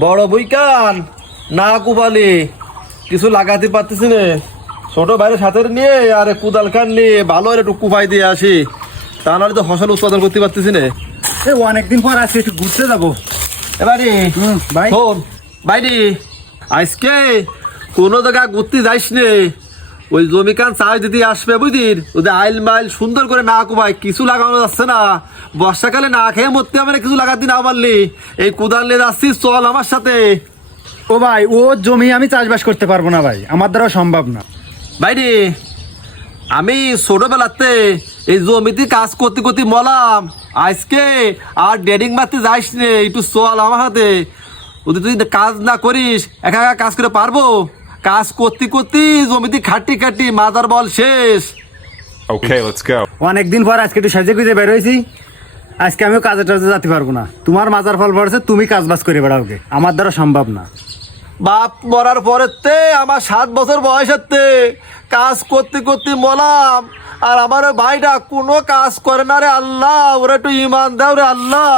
বড় বইকান না কুপালি কিছু লাগাতে পারতেছি না। ছোট ভাইয়ের সাথে নিয়ে আর কুদাল খান নিয়ে ভালো একটু কুপাই দিয়ে আসি, তা নাহলে তো ফসল উৎপাদন করতে পারতেছি না। অনেকদিন পর আজকে একটু ঘুরতে যাবো। এবারে ভাই শোন বাইরে, আজকে কোনো জায়গায় ঘুরতে যাইস নে, ওই জমি কান চাষ দিতে আসবে বুঝির, ওদের আইল মাইল সুন্দর করে না কুপাই কিছু লাগানো যাচ্ছে না। বর্ষাকালে না খেয়ে মরতে হবে না, কিছু লাগাতে না পারলি। এই কুদাল নিয়ে যাচ্ছিস, চল আমার সাথে। ও ভাই, ও জমি আমি চাষবাস করতে পারবো না ভাই, আমার দ্বারা সম্ভব না। বাইরে আমি ছোটবেলাতে এই জমিতে কাজ করতে করতে মলাম, আজকে আর ডেডিং মারতে যাইস নে, একটু চল আমার হাতে। ওদের তুই কাজ না করিস, একা একা কাজ করে পারবো? কাজ করতে করতে জমিতে খাটি খাটি মাজার বল শেষ। Okay, let's go. অনেকদিন পর আজকে একটু সাজে গুজে বের হয়েছি, আজকে আমিও কাজে টাজে যেতে পারবো না। তোমার মাজার ফল পড়েছে, তুমি কাজ বাজ করে বেড়াওগে, আমার দ্বারা সম্ভব না। বাপ মরার পরেতে আমার 7 বছর বয়সেতে কাজ করতে করতে মলাম, আর আমার ওই ভাইটা কোনো কাজ করে না রে আল্লাহ, ওরা একটু ইমান দাও রে আল্লাহ।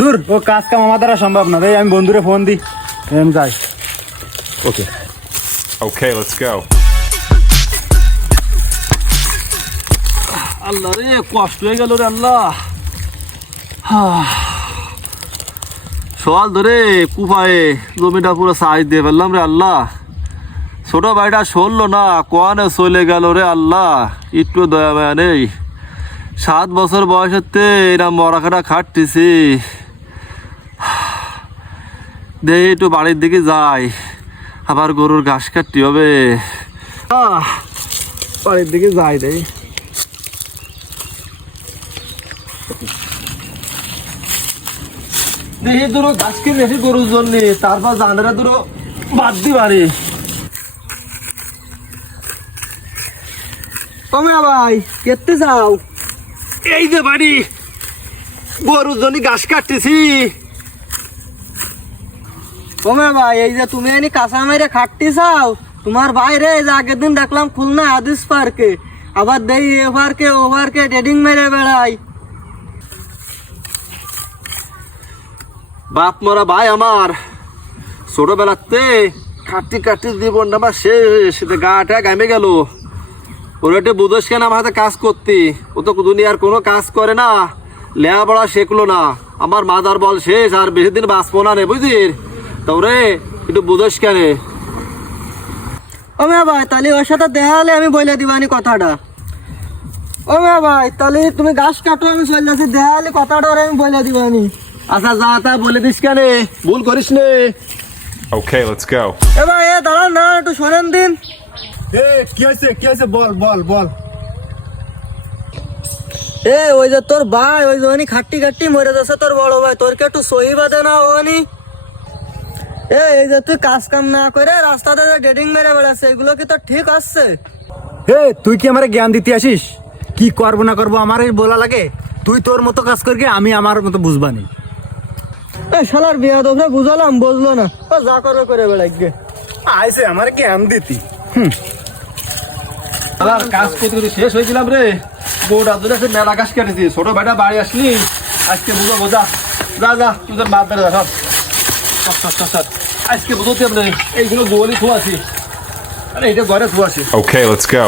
দূর, ও কাজ কাম আমার দ্বারা সম্ভব না। তাই আমি বন্ধুরে ফোন দিই, আমি যাই। ওকে Okay, let's go. আল্লাহ রে, কষ্ট হয়ে গেল রে আল্লাহ। সকাল ধরে কুপায়ে জমিটা পুরো সাইজ দিয়ে ফেললাম রে আল্লাহ। ছোট ভাইটা সরলো না, কোয়ানে চলে গেল রে আল্লাহ, একটু দয়া মায়া নেই। 7 বছর বয়সেতে এরা মরা খাটা খাটতেছি। দেখি একটু বাড়ির দিকে যাই, আবার গরুর ঘাস কাটতে হবে। বাড়ির দিকে যাই রে। দেখি দুটো ঘাস কিনে রেখে গরুর জন্য, তারপর জানেরা দুটো বাদ দি বাড়ি। ওমা ভাই, কেটে যাও। এই যে বাড়ি, গরুর জন্য ঘাস কাটতেছি। ওমা ভাই, এই যে তুমি এনে কাঁচা মেরে খাটতে চাও, তোমার বাইরে এই যে আগের দিন দেখলাম খুলনা হাদিস পার্কে, আবার দেই এ পার্কে ও পার্কে ট্রেডিং মেরে বেড়াই। বাপ মরা ভাই আমার, ছোটবেলাতে কাটতে কাটতে জীবনটা আমার শেষ, গাটা গামে গেল। ওরা একটু বুঝোস কেন আমার হাতে কাজ করতে? ও তো দুনিয়ার কোনো কাজ করে না, লেখাপড়া শেখলো না, আমার মাদার বল শেষ, আর বেশি দিন বাঁচবো না রে বুঝির। তোরে একটু বুঝোস কেন? ওমা ভাই, তাহলে ওর সাথে দেখা হলে আমি বলে দিবানি কথাটা। ওমা ভাই, তাহলে তুমি গাছ কাটো, আমি চলে যাচ্ছি, দেখা হলে কথাটা ওরে আমি বলে দিবানি। আচ্ছা যা তা বলে দিস কেন, ভুল করিস নে। Okay, let's go. এ ভাই, এ দাঁড়ান না, একটু শোনেন দিন। কি হয়েছে বল বল বল। এ ওই যে তোর ভাই, ওই যে খাট্টি খাট্টি মরে যাচ্ছে তোর বড় ভাই, তোর কে একটু সহি বাদে না ওনি? এই যে তুই কাজ কাম না করে রাস্তাতে যে ডেটিং মেরে বেড়াচ্ছে, এগুলো কি তোর ঠিক আসছে? হে, তুই কি আমার জ্ঞান দিতে আসিস? কি করবো না করবো আমার বলা লাগে? তুই তোর মতো কাজ করবি, আমি আমার মতো বুঝবানি। এ শালার বিয়া তোকে বুঝালাম, বুঝলো না, ও যা করবে করে বেড়াই গে। আইসে আমার জ্ঞান দিতি। আবার কাজ করতে করতে শেষ হয়েছিলাম রে, গোটা ধরে আছে মেলা ঘাস কেটেছি। ছোট ভাইটা বাড়ি আসলি, আজকে বুঝো বোঝা, যা যা তোদের বাদ বেড়ে দেখা। আজকে বুঝতে হবে, এইগুলো গোয়ালি থুয়াছি, আরে এটা ঘরে থুয়াছি। Okay, let's go.